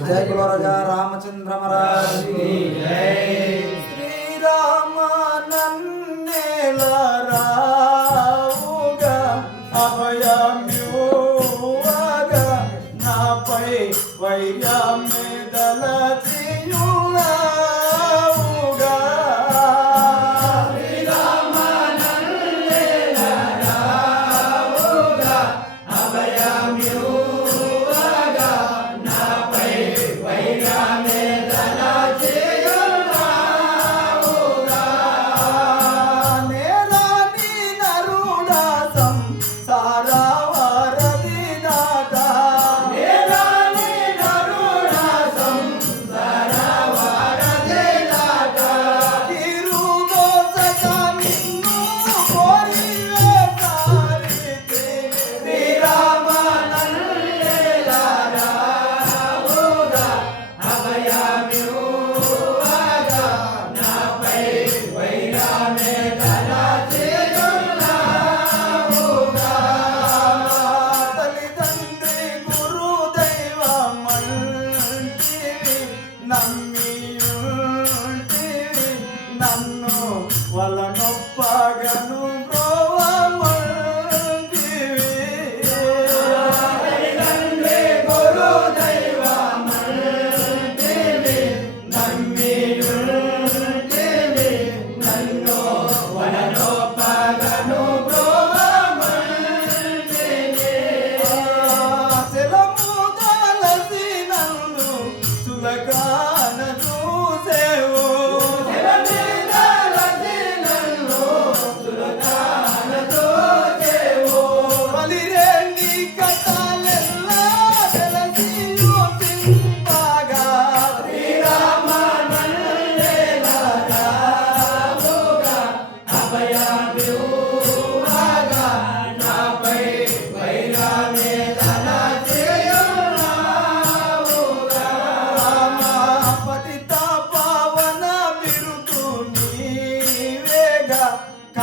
జయ కులరజ రామచంద్రమరా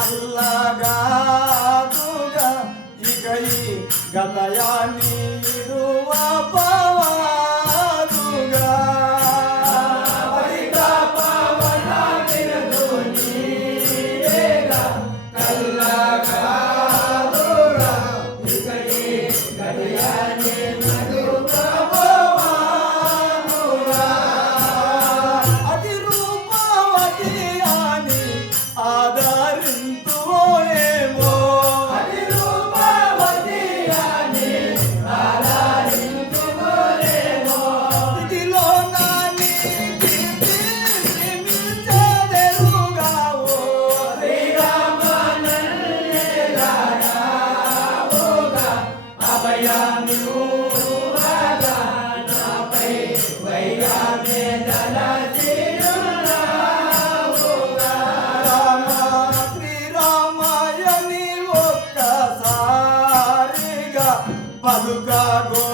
చల్లగాదుగా ఇక ఈ గతయాన్ని ఇరువ పవాదుగా పవన చల్లగా పలుకాగో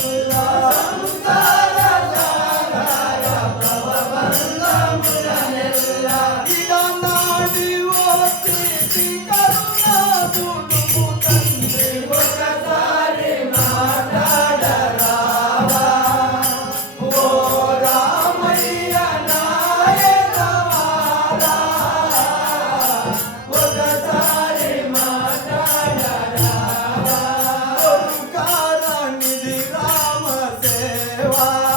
Thank you. Bye.